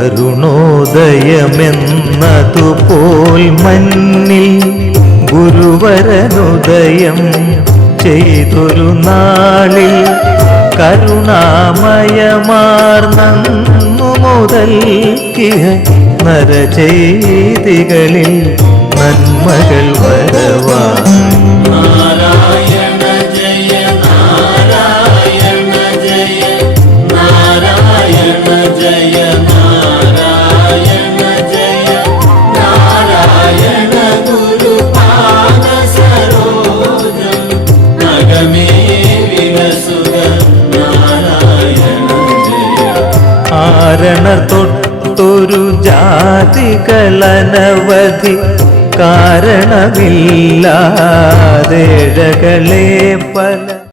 അരുണോദയമെന്നതുപോൽ മന്നിൽ ഗുരുവരനുദയം ചെയ്തൊരു നാളിൽ കരുണാമയമാർന്നു മുതൽക്കിഹ നരചെയ്തികളിൽ നന്മകൾ വരവാൻ. നാരായണ ജയ നാരായണ ജയ നാരായണ ജയ നാരായണ ജയ നാരായണ ഗുരുപാദ സരോജം നഗമേ വിലസുക നാരായണ ജയ. ആരണ തൊട്ടൊരു ജാതികളനവധി കാരണമില്ലാതെഴകളെ പല